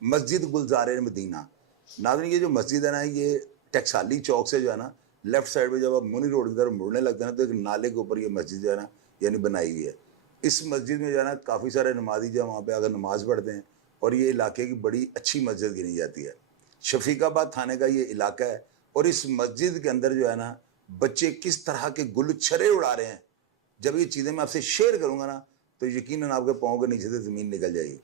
मस्जिद गुलजार मदीना। नाज़रीन ये जो मस्जिद है ना, ये टकसाली चौक से जो है ना लेफ्ट साइड में जब आप मुनी रोड की तरफ मुड़ने लगते हैं ना, तो एक नाले के ऊपर ये मस्जिद जो है ना यानी बनाई हुई है। इस मस्जिद में जो है ना काफ़ी सारे नमाजी जो वहाँ पे आकर नमाज़ पढ़ते हैं और ये इलाके की बड़ी अच्छी मस्जिद गिनी जाती है। शफीकाबाद थाने का ये इलाका है और इस मस्जिद के अंदर जो है ना बच्चे किस तरह के गुलछरे उड़ा रहे हैं, जब ये चीज़ें मैं आपसे शेयर करूंगा ना तो यकीनन आपके पाँव के नीचे से ज़मीन निकल जाएगी।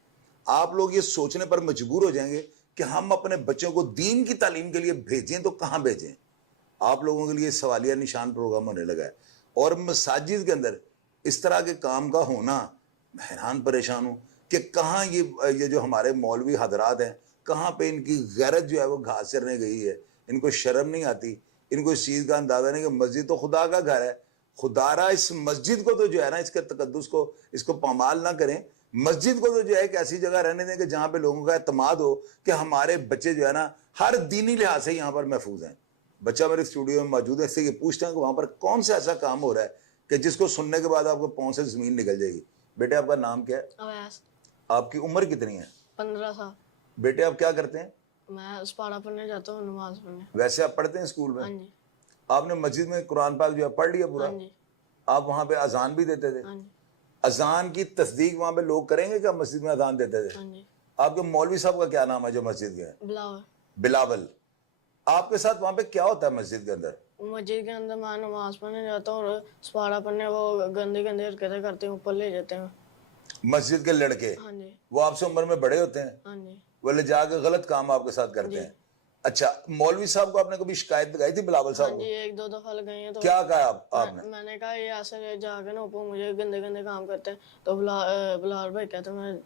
आप लोग ये सोचने पर मजबूर हो जाएंगे कि हम अपने बच्चों को दीन की तालीम के लिए भेजें तो कहाँ भेजें। आप लोगों के लिए सवालिया निशान प्रोग्राम होने लगा है और मसाजिद के अंदर इस तरह के काम का होना, हैरान परेशान हूँ कि कहाँ ये जो हमारे मौलवी हजरात हैं, कहाँ पे इनकी गैरत जो है वो घास चरने गई है। इनको शर्म नहीं आती, इनको इस चीज़ का अंदाज़ा नहीं कि मस्जिद तो खुदा का घर है। खुदारा इस मस्जिद को तो जो है ना इसके तकद्दुस को इसको पामाल ना करें। मस्जिद को तो जो है एक ऐसी जगह रहने दें कि जहाँ पे लोगों का एतमाद हो कि हमारे बच्चे जो है ना हर दीनी लिहाज से यहाँ पर महफूज हैं। बच्चा मेरे स्टूडियो में मौजूद है, इससे ये पूछते हैं कि वहाँ पर कौन सा ऐसा काम हो रहा है कि जिसको सुनने के बाद आपको पाँव से ज़मीन निकल जाएगी। बेटे आपका नाम क्या है? अवैस। आपकी उम्र कितनी है? 15 साल। बेटे आप क्या करते हैं? मैं सपाड़ा पढ़ने जाता हूँ, नमाज पढ़ने। वैसे आप पढ़ते हैं स्कूल में? हाँ जी। आपने मस्जिद में कुरान पाक जो है पढ़ लिया पूरा? हाँ जी। आप वहाँ पे अजान भी देते थे? हाँ जी। अजान की तस्दीक वहाँ पे लोग करेंगे क्या मस्जिद में अजान देते थे? हाँ जी। आपके मौलवी साहब का क्या नाम है जो मस्जिद के हैं? बिलावल। बिलावल। आपके साथ वहाँ पे क्या होता है मस्जिद के अंदर? मस्जिद के अंदर मैं नमाज पढ़ने जाता हूँ और सपाड़ा पढ़ने वो गंदे गंदे हरकतें करते हैं, ऊपर ले जाते हैं। मस्जिद के लड़के? हाँ जी। वो आपसे उम्र में बड़े होते हैं? हाँ जी। वो ले जाके गलत काम आपके साथ करते हैं? अच्छा, मौलवी साहब को आपने कभी शिकायत लगाई थी बिलावल साहब हाँ को? जी, 1-2 दफा लगाई है। तो क्या कहा आपने? मैंने कहा ये ऐसे जाके ना ऊपर मुझे गंदे गंदे काम करते हैं, तो बिलाल भाई कहते मैं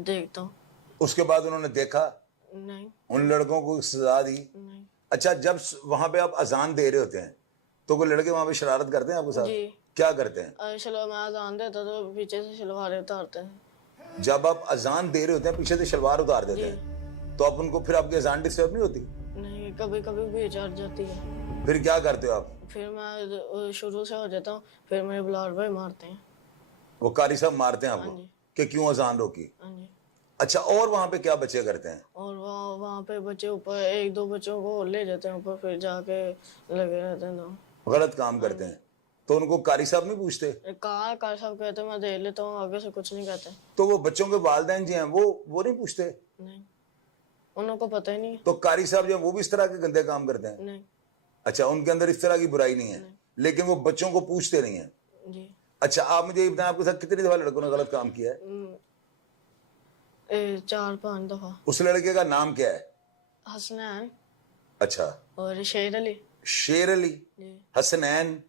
देखता हूँ। उसके बाद उन्होंने देखा? नहीं। उन लड़कों को सजा दी? नहीं। अच्छा, जब वहां पे आप अजान दे रहे होते हैं तो कोई लड़के वहां पे शरारत करते हैं आपके साथ? जी। क्या करते हैं? चलो मैं अजान देता तो पीछे से शलवारें उतारते हैं। जब आप अजान दे रहे होते हैं पीछे से शलवार उतार देते हैं, तो आप उनको फिर आपकी अजान डिस्टर्ब नहीं होती? नहीं, कभी कभी भी चढ़ जाती है। फिर क्या करते हो आप? फिर मैं शुरू से हो जाता हूँ, फिर मेरे बिलाल भाई मारते हैं। वो कारी साहब मारते हैं हाँ आपको जी। कि क्यों अजान रोकी? हाँ जी। अच्छा, और वहां पे क्या बच्चे करते हैं? और वहाँ पे बच्चे ऊपर 1-2 बच्चों को ले जाते हैं ऊपर, फिर जाके लगे रहते हैं। तो गलत काम करते हैं तो उनको कारी साहब नहीं पूछते? कहा कार साहब कहते मैं दे लेता हूँ, आगे से कुछ नहीं कहते। तो वो बच्चों के वालिदैन जी हैं वो नहीं पूछते? नहीं, उनको पता ही नहीं। तो कारी साहब जो वो भी इस तरह के गंदे काम करते हैं? नहीं। अच्छा, उनके अंदर इस तरह की बुराई नहीं है, लेकिन वो बच्चों को पूछते नहीं है? जी। अच्छा, आप मुझे ये बताएं आपके साथ कितनी दफा लड़कों ने गलत काम किया है? 4-5 दफा। उस लड़के का नाम क्या है? हसनैन। अच्छा, और शेर अली। शेर अली, जी। हसनैन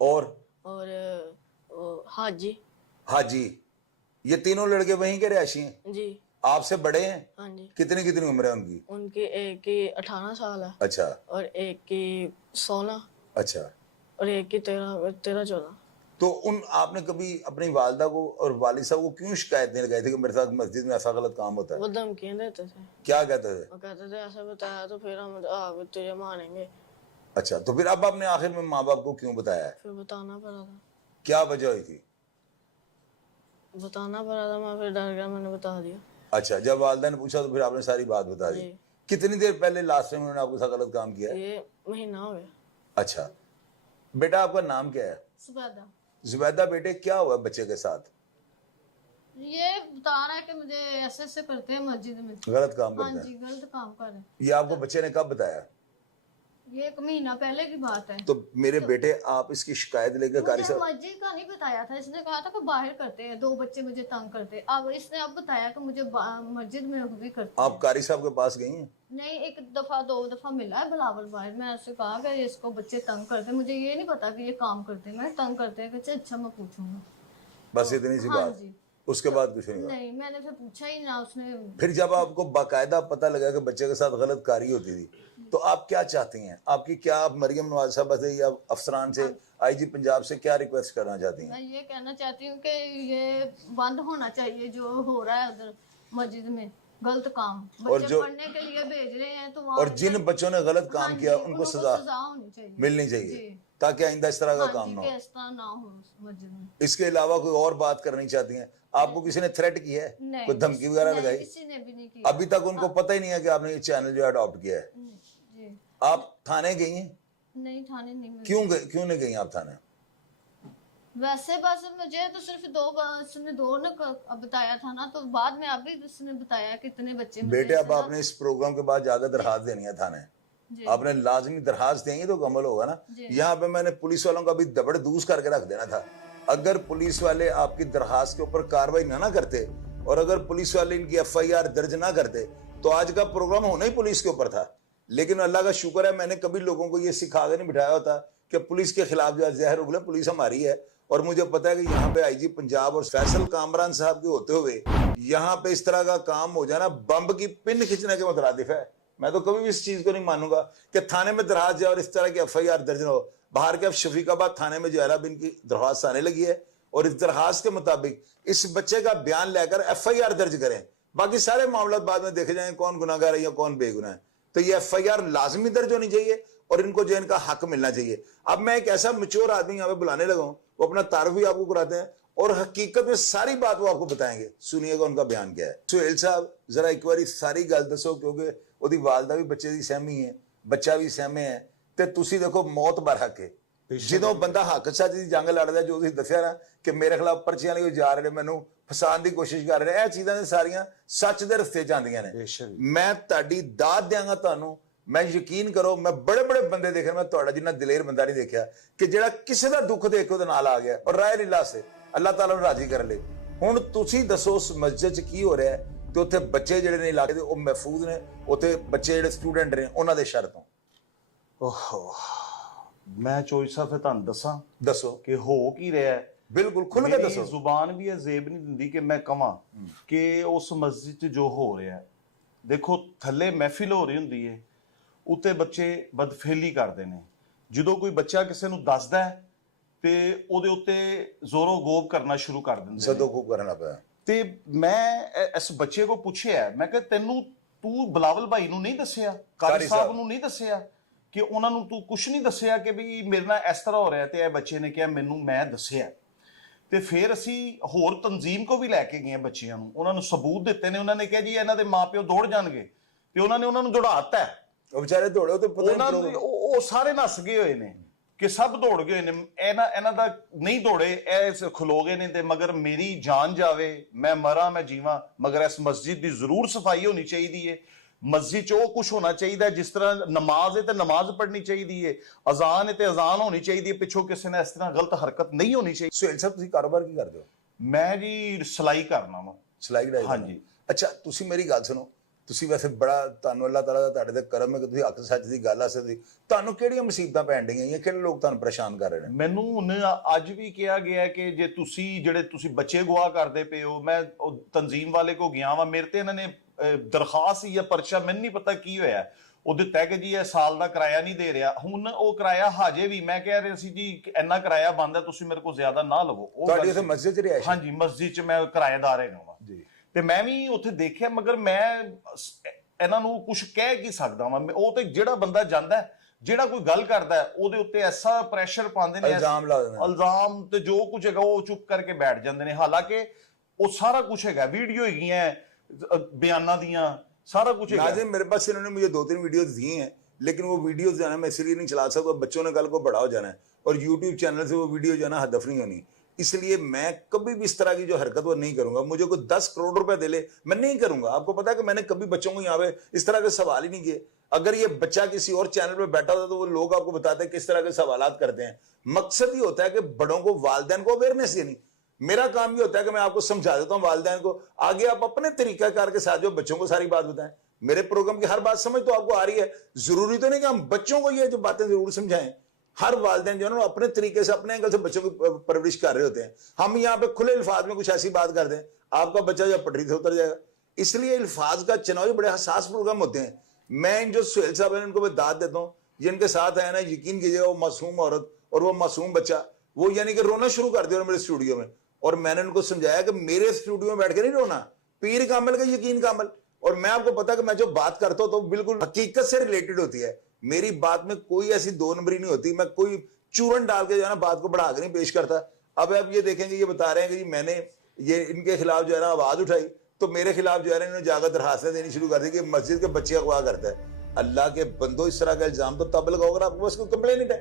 और हाजी। हाजी, ये तीनों लड़के वहीं के रहायशी हैं? जी। आपसे बड़े हैं? हाँ जी। कितनी कितनी उम्र है उनकी? उनकी एक की 18 साल है। अच्छा। और एक की 16। अच्छा। और एक की 13-14। तो आपने कभी अपनी वालदा को और वालिद साहब को क्यों शिकायत नहीं लगाई थी कि मेरे साथ मस्जिद में ऐसा गलत काम होता है? वो धमकियां देते थे। क्या कहते थे? वो कहते थे ऐसा बताया तो फिर हम तुझे मारेंगे। अच्छा, तो फिर अब आपने आखिर में माँ बाप को क्यों बताया है? फिर बताना पड़ा था। क्या वजह हुई थी? बताना पड़ा था, मैं फिर डर गया, मैंने बता दिया। अच्छा, जब वालदा ने पूछा तो फिर आपने सारी बात बता दी? कितनी देर पहले लास्ट टाइम उन्होंने आपके साथ गलत काम किया है? ये महीना हो गया। अच्छा, बेटा आपका नाम क्या है? जुबैदा। जुबैदा, बेटे क्या हुआ बच्चे के साथ? ये बता रहा है कि मुझे ऐसे ऐसे करते हैं मस्जिद में, गलत काम हाँ करते जी, हैं? गलत काम कर रहे हैं। ये आपको बच्चे ने कब बताया? ये 1 महीना पहले की बात है। तो मेरे बेटे आप इसकी शिकायत लेकर कारी मुझे साहब? मस्जिद का नहीं बताया था, इसने कहा था कि बाहर करते हैं, 2 बच्चे मुझे तंग करते हैं। अब इसने अब बताया कि मुझे मस्जिद में भी करते आप हैं। कारी साहब के पास गई हैं? नहीं, 1-2 दफा मिला है बिलावल बाहर। मैं ऐसे कहा कि इसको बच्चे तंग करते हैं, मुझे ये नहीं पता कि ये काम करते हैं। मैं तंग करते हैं कि अच्छा मैं पूछूंगा, बस इतनी सी हाँ बात? जी। उसके बाद कुछ नहीं हुआ? नहीं, मैंने फिर पूछा ही ना। उसने फिर जब आपको बाकायदा पता लगा कि बच्चे के साथ गलत कारी होती थी, तो आप क्या चाहती हैं? आपकी क्या, आप मरियम नवाज साहबा से या अफसरान से, आईजी पंजाब से क्या रिक्वेस्ट करना चाहती हैं? मैं ये कहना चाहती हूँ कि ये बंद होना चाहिए जो हो रहा है उधर मस्जिद में। गलत काम, और बच्चे जो- पढ़ने के लिए भेज रहे हैं तो वहाँ और जिन बच्चों ने गलत काम हाँ किया जी, उनको सजा होनी चाहिए, मिलनी चाहिए, जी। ताकि आइंदा इस तरह का हाँ काम जी, ना कि हो। इस तरह ना हो उस मस्जिद में। इसके अलावा कोई और बात करनी चाहती हैं? आपको किसी ने थ्रेट किया है, नहीं, कोई धमकी वगैरह नहीं, लगाई? किसी ने भी नहीं किया। अभी तक उनको पता ही नहीं है कि आपने ये चैनल जो अडॉप्ट किया है। जी आप थाने गई हैं? नहीं, थाने नहीं मिले। क्यों नहीं गई आप थाने? वैसे बस मुझे तो सिर्फ उसने दो ने बताया था ना, तो बाद में अभी उसने बताया कि इतने बच्चे मिले बेटे, थे अब ना। आपने इस प्रोग्राम के बाद ज्यादा दरखास्त देनी है थाने। जी। आपने लाजमी दरखास्त देंगे तो कमल होगा ना। जी। यहाँ पे मैंने पुलिस वालों का भी दबड़दूस करके रख देना था। अगर पुलिस वाले आपकी दरखास्त के ऊपर कार्रवाई ना करते और अगर पुलिस वाले इनकी FIR दर्ज ना करते तो आज का प्रोग्राम होना ही पुलिस के ऊपर था। लेकिन अल्लाह का शुक्र है, मैंने कभी लोगों को ये सिखा के नहीं बिठाया होता कि पुलिस के खिलाफ जो जहर उगले, पुलिस हमारी है। और मुझे पता है कि यहाँ पे IG पंजाब और फैसल कामरान साहब के होते हुए यहाँ पे इस तरह का काम हो जाना बम की पिन खींचने के मुतरादिफ है। मैं तो कभी भी इस चीज को नहीं मानूंगा कि थाने में दरखास्त जाए और इस तरह की FIR दर्ज ना हो। बाहर के अब शफीकाबाद थाने में जो है इनकी दरखास्त आने लगी है और इस दरखास्त के मुताबिक इस बच्चे का बयान लेकर FIR दर्ज करें। बाकी सारे मामला बाद में देखे जाएं कौन गुनाहगार है या कौन बेगुनाह है। तो ये FIR लाजमी दर्ज होनी चाहिए और इनको जो इनका हक मिलना चाहिए। अब मैं एक ऐसा मैच्योर आदमी यहाँ पे बुलाने लगा हूँ, वो अपना तारुफ भी आपको कराते हैं और हकीकत में सारी बात वो आपको बताएंगे। सुनिएगा उनका बयान क्या है। सुहेल साहब, जरा एक बार सारी गल दसो, क्योंकि ਉਹਦੀ वालदा भी बच्चे की सहमी है, बच्चा भी सहमे है, ਤੇ ਤੁਸੀਂ देखो मौत बर हक है। ਜਦੋਂ ਬੰਦਾ ਹੱਕ ਸੱਚ ਦੀ ਜੰਗ ਲੜਦਾ, ਜੋ ਤੁਸੀਂ ਦੱਸਿਆ ਨਾ ਕਿ ਮੇਰੇ ਖਿਲਾਫ ਪਰਚੀਆਂ ਲਈ ਜਾ ਰਹੇ ਨੇ, ਮੈਨੂੰ ਫਸਾਉਣ ਦੀ ਕੋਸ਼ਿਸ਼ ਕਰ ਰਹੇ ਨੇ, ਇਹ ਚੀਜ਼ਾਂ ਨੇ ਸਾਰੀਆਂ ਸੱਚ ਦੇ ਰਸਤੇ ਜਾਂਦੀਆਂ ਨੇ। ਮੈਂ ਤੁਹਾਡੀ ਦਾਤ ਦਿਆਂਗਾ ਤੁਹਾਨੂੰ, ਮੈਂ ਯਕੀਨ ਕਰੋ, ਮੈਂ ਬੜੇ ਬੜੇ ਬੰਦੇ ਦੇਖੇ, ਮੈਂ ਤੁਹਾਡਾ ਜਿੰਨਾ ਦਿਲੇਰ ਬੰਦਾ ਨਹੀਂ ਦੇਖਿਆ ਕਿ ਜਿਹੜਾ ਕਿਸੇ ਦਾ ਦੁੱਖ ਦੇਖ ਕੇ ਉਹਦੇ ਨਾਲ ਆ ਗਿਆ ਔਰ ਰਾਹ ਲੀਲਾ ਸੇ ਅੱਲਾਹ ਤਾਲਾ ਨੂੰ ਰਾਜ਼ੀ ਕਰਨ ਲਈ। ਹੁਣ ਤੁਸੀਂ ਦੱਸੋ ਉਸ ਮਸਜਿਦ 'ਚ ਕੀ ਹੋ ਰਿਹਾ ਹੈ ਤੇ ਉੱਥੇ ਬੱਚੇ ਜਿਹੜੇ ਨੇ ਇਲਾਕੇ ਦੇ ਉਹ ਮਹਿਫੂਜ਼ ਨੇ, ਉੱਥੇ ਬੱਚੇ ਜਿਹੜੇ ਸਟੂਡੈਂਟ ਨੇ ਉਹਨਾਂ ਦੇ ਸ਼ਰ ਤੋਂ? ਓਹੋ, ਮੈਂ ਚੋਈ ਸਾਹਿਬ ਫਿਰ ਤੁਹਾਨੂੰ ਦੱਸੋ ਕਿ ਹੋ ਕੀ ਰਿਹਾ ਹੈ। ਬਿਲਕੁਲ ਖੁੱਲ ਕੇ ਦੱਸੋ। ਮੇਰੀ ਜ਼ੁਬਾਨ ਵੀ ਇਹ ਜ਼ੇਬ ਨਹੀਂ ਦਿੰਦੀ ਕਿ ਮੈਂ ਕਵਾਂ ਕਿ ਉਸ ਮਸਜਿਦ 'ਚ ਜੋ ਹੋ ਰਿਹਾ ਹੈ। ਦੇਖੋ, ਥੱਲੇ ਮਹਿਫਿਲ ਹੋ ਰਹੀ ਹੁੰਦੀ ਹੈ, ਉੱਤੇ ਬੱਚੇ ਬਦਫੇਲੀ ਕਰਦੇ ਨੇ। ਜਦੋਂ ਕੋਈ ਬੱਚਾ ਕਿਸੇ ਨੂੰ ਦੱਸਦਾ ਹੈ ਤੇ ਉਹਦੇ ਉੱਤੇ ਜ਼ੋਰੋ ਗੋਬ ਕਰਨਾ ਸ਼ੁਰੂ ਕਰ ਦਿੰਦੇ ਨੇ। ਸਦੋ ਖੂਬ ਕਰਨਾ ਪਿਆ। ਤੇ ਮੈਂ ਇਸ ਬੱਚੇ ਕੋ ਪੁੱਛਿਆ, ਮੈਂ ਕਿਹਾ ਤੂੰ ਬਲਾਵਲ ਭਾਈ ਨੂੰ ਨਹੀਂ ਦੱਸਿਆ, ਕਾਰੀ ਸਾਹਿਬ ਨੂੰ ਨਹੀਂ ਦੱਸਿਆ ਕਿ ਉਹਨਾਂ ਨੂੰ ਤੂੰ ਕੁਝ ਨਹੀਂ ਦੱਸਿਆ ਕਿ ਵੀ ਮੇਰੇ ਨਾਲ ਇਸ ਤਰ੍ਹਾਂ ਹੋ ਰਿਹਾ? ਤੇ ਇਹ ਬੱਚੇ ਨੇ ਕਿਹਾ ਮੈਂ ਦੱਸਿਆ। ਤੇ ਫਿਰ ਅਸੀਂ ਹੋਰ ਤਨਜ਼ੀਮ ਕੋ ਵੀ ਲੈ ਕੇ ਗਏ ਬੱਚਿਆਂ ਨੂੰ, ਉਹਨਾਂ ਨੂੰ ਸਬੂਤ ਦਿੱਤੇ ਨੇ। ਉਹਨਾਂ ਨੇ ਕਿਹਾ ਜੀ ਇਹਨਾਂ ਦੇ ਮਾਪਿਓ ਦੌੜ ਜਾਣਗੇ, ਤੇ ਉਹਨਾਂ ਨੇ ਉਹਨਾਂ ਨੂੰ ਦੌੜਾਤਾ। ਉਹ ਵਿਚਾਰੇ ਦੌੜੇ, ਉਹ ਤਾਂ ਪਤਾ ਨਹੀਂ ਉਹ ਸਾਰੇ ਨੱਸ ਗਏ ਹੋਏ ਨੇ ਕਿ ਸਭ ਦੌੜ ਗਏ ਨੇ। ਇਹਨਾਂ ਦਾ ਨਹੀਂ ਦੌੜੇ, ਇਹ ਖਲੋ ਗਏ ਨੇ। ਤੇ ਮਗਰ ਮੇਰੀ ਜਾਨ ਜਾਵੇ, ਮੈਂ ਮਰਾਂ ਮੈਂ ਜੀਵਾਂ, ਮਗਰ ਇਸ ਮਸਜਿਦ ਦੀ ਜ਼ਰੂਰ ਸਫਾਈ ਹੋਣੀ ਚਾਹੀਦੀ ਹੈ। ਮਸਜਿਦ 'ਚ ਉਹ ਕੁਛ ਹੋਣਾ ਚਾਹੀਦਾ ਜਿਸ ਤਰ੍ਹਾਂ ਨਮਾਜ਼ ਹੈ ਤੇ ਨਮਾਜ਼ ਪੜ੍ਹਨੀ ਚਾਹੀਦੀ ਹੈ, ਅਜ਼ਾਨ ਹੈ ਤੇ ਅਜ਼ਾਨ ਹੋਣੀ ਚਾਹੀਦੀ ਹੈ, ਪਿੱਛੋਂ ਕਿਸੇ ਨੇ ਇਸ ਤਰ੍ਹਾਂ ਗਲਤ ਹਰਕਤ ਨਹੀਂ ਹੋਣੀ ਚਾਹੀਦੀ। ਸੁਹੇਲ ਸਾਹਿਬ, ਤੁਸੀਂ ਕਾਰੋਬਾਰ ਕੀ ਕਰਦੇ ਹੋ? ਮੈਂ ਜੀ ਸਿਲਾਈ ਕਰਨਾ ਵਾ। ਸਿਲਾਈ ਕਢਾਈ? ਹਾਂਜੀ। ਅੱਛਾ, ਤੁਸੀਂ ਮੇਰੀ ਗੱਲ ਸੁਣੋ। ਤੁਸੀਂ ਵੈਸੇ ਬੜਾ, ਤੁਹਾਨੂੰ ਅੱਲਾਹ ਤਾਲਾ ਦਾ ਤੁਹਾਡੇ ਤੇ ਕਰਮ ਹੈ ਕਿ ਤੁਸੀਂ ਹੱਕ ਸੱਚ ਦੀ ਗੱਲ ਆਸੇ ਦੀ, ਤੁਹਾਨੂੰ ਕਿਹੜੀਆਂ ਮੁਸੀਬਤਾਂ ਪੈਣ ਡੀਆਂ ਜਾਂ ਕਿਹੜੇ ਲੋਕ ਤੁਹਾਨੂੰ ਪਰੇਸ਼ਾਨ ਕਰ ਰਹੇ ਨੇ? ਮੈਨੂੰ ਹੁਣ ਅੱਜ ਵੀ ਕਿਹਾ ਗਿਆ ਕਿ ਜੇ ਤੁਸੀਂ ਬੱਚੇ ਗਵਾਹ ਕਰਦੇ ਪਏ ਹੋ, ਮੈਂ ਉਹ ਤਨਜ਼ੀਮ ਵਾਲੇ ਕੋ ਗਿਆ ਵਾਂ, ਮੇਰੇ ਤੇ ਇਹਨਾਂ ਨੇ ਦਰਖਾਸਤ ਜਾਂ ਪਰਚਾ, ਮੈਨੂੰ ਨਹੀਂ ਪਤਾ ਕੀ ਹੋਇਆ, ਉਹ ਦਿੱਤਾ ਕਿ ਜੀ ਇਹ ਸਾਲ ਦਾ ਕਿਰਾਇਆ ਨਹੀਂ ਦੇ ਰਿਹਾ। ਹੁਣ ਉਹ ਕਿਰਾਇਆ ਹਜੇ ਵੀ ਮੈਂ ਕਹਿ ਰਿਹਾ ਸੀ ਜੀ ਇੰਨਾ ਕਿਰਾਇਆ ਬੰਦ ਹੈ, ਤੁਸੀਂ ਮੇਰੇ ਕੋਲ ਜ਼ਿਆਦਾ ਨਾ ਲਵੋ। ਤੁਹਾਡੀ ਉੱਥੇ ਮਸਜਿਦ 'ਚ ਰਿਹਾਇਸ਼? ਹਾਂਜੀ, ਮਸਜਿਦ 'ਚ ਮੈਂ ਕਿਰਾਏਦਾਰ ਹੈਗਾ ਜੀ। ਤੇ ਮੈਂ ਵੀ ਉੱਥੇ ਦੇਖਿਆ, ਮਗਰ ਮੈਂ ਇਹਨਾਂ ਨੂੰ ਕੁਝ ਕਹਿ ਕੀ ਸਕਦਾ ਵਾਂ? ਉਹ ਤੇ ਜਿਹੜਾ ਬੰਦਾ ਜਾਂਦਾ, ਜਿਹੜਾ ਕੋਈ ਗੱਲ ਕਰਦਾ, ਉਹਦੇ ਉੱਤੇ ਐਸਾ ਪ੍ਰੈਸ਼ਰ ਪਾਉਂਦੇ ਨੇ, ਇਲਜ਼ਾਮ ਲਾ ਦਿੰਦੇ ਨੇ, ਇਲਜ਼ਾਮ, ਤੇ ਜੋ ਕੁਝ ਹੈਗਾ ਉਹ ਚੁੱਪ ਕਰਕੇ ਬੈਠ ਜਾਂਦੇ ਨੇ। ਹਾਲਾਂਕਿ ਉਹ ਸਾਰਾ ਕੁਝ ਹੈਗਾ, ਵੀਡੀਓ ਹੈਗੀਆਂ बयाना दियां, सारा कुछ है। नाज़रीन, मेरे पास इन्होंने मुझे 2-3 वीडियोस दी हैं, लेकिन वो वीडियोस जो है ना मैं इसलिए नहीं चला सकता, बच्चों ने कल को बड़ा हो जाना है और यूट्यूब चैनल से वो वीडियो जो है ना हदफ नहीं होनी। इसलिए मैं कभी भी इस तरह की जो हरकत वो नहीं करूंगा। मुझे कोई 10 करोड़ रुपए दे ले, मैं नहीं करूंगा। आपको पता है कि मैंने कभी बच्चों को यहाँ पे इस तरह के सवाल ही नहीं किए। अगर ये बच्चा किसी और चैनल पे बैठा होता तो वो लोग आपको बताते हैं किस तरह के सवाल करते हैं। मकसद ये होता है कि बड़ों को, वालिदैन को अवेयरनेस देनी। मेरा काम ये होता है कि मैं आपको समझा देता हूँ वालिदैन को, आगे आप अपने तरीकाकार के साथ जो बच्चों को सारी बात बताएं। मेरे प्रोग्राम की हर बात समझ तो आपको आ रही है, जरूरी तो नहीं कि हम बच्चों को ये जो बातें जरूर समझाएं। हर वालिदैन जो है ना अपने तरीके से, अपने एंगल से बच्चों की परवरिश कर रहे होते हैं। हम यहाँ पे खुले अल्फाज में कुछ ऐसी बात कर दें, आपका बच्चा या पटरी से उतर जाएगा। इसलिए अल्फाज का चुनाव बड़े हसास प्रोग्राम होते हैं। मैं इन जो सुहेल साहब हैं इनको मैं दाद देता हूँ, जिनके साथ है ना, यकीन कीजिएगा वो मासूम औरत और वो मासूम बच्चा, वो यानी कि रोना शुरू कर दिया मेरे स्टूडियो में। और मैंने उनको समझाया कि मेरे स्टूडियो में बैठ के नहीं रोना, पीर कामिल का यकीन कामिल, और मैं आपको पता कि मैं जो बात करता हूं तो बिल्कुल हकीकत से रिलेटेड होती है। मेरी बात में कोई ऐसी दो नंबरी नहीं होती, मैं कोई चूरन डाल के जो है ना बात को बढ़ा कर नहीं पेश करता। अब आप ये देखेंगे, ये बता रहे हैं कि मैंने ये इनके खिलाफ जो है ना आवाज उठाई, तो मेरे खिलाफ जो है ना इन्होंने जाकर दरखास्तें देनी शुरू कर दी कि मस्जिद के बच्चे अगवा करता है। अल्लाह के बंदो, इस तरह का इल्जाम तो तब लगाओ अगर आपके पास कोई कंप्लेनेंट है,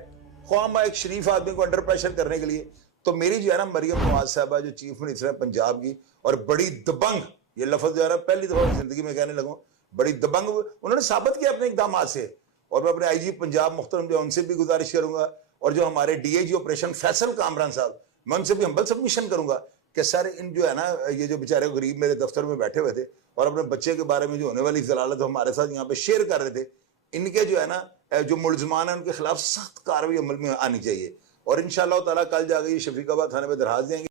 ख्वाह एक शरीफ आदमी को अंडर प्रेशर करने के लिए। तो मेरी जो है ना मरियम नवाज साहबा जो चीफ मिनिस्टर है पंजाब की, और बड़ी दबंग, ये लफ्ज जो है ना पहली दफा जिंदगी में कहने लगूं, बड़ी दबंग उन्होंने साबित किया अपने इकदाम से। और मैं अपने आईजी पंजाब मुख्तरम जो उनसे भी गुजारिश करूंगा, और जो हमारे डीआईजी ऑपरेशन फैसल कामरान साहब, मैं उनसे भी हम्बल सबमिशन करूंगा कि सर इन जो है ना ये जो बेचारे गरीब मेरे दफ्तर में बैठे हुए थे और अपने बच्चे के बारे में जो होने वाली जलालत हमारे साथ यहाँ पे शेयर कर रहे थे, इनके जो है ना जो मुलजमान है उनके खिलाफ सख्त कार्रवाई अमल में आनी चाहिए। और इंशाअल्लाह ताला कल जाकर ये शफीकाबाद थाने में दरखास्त देंगे।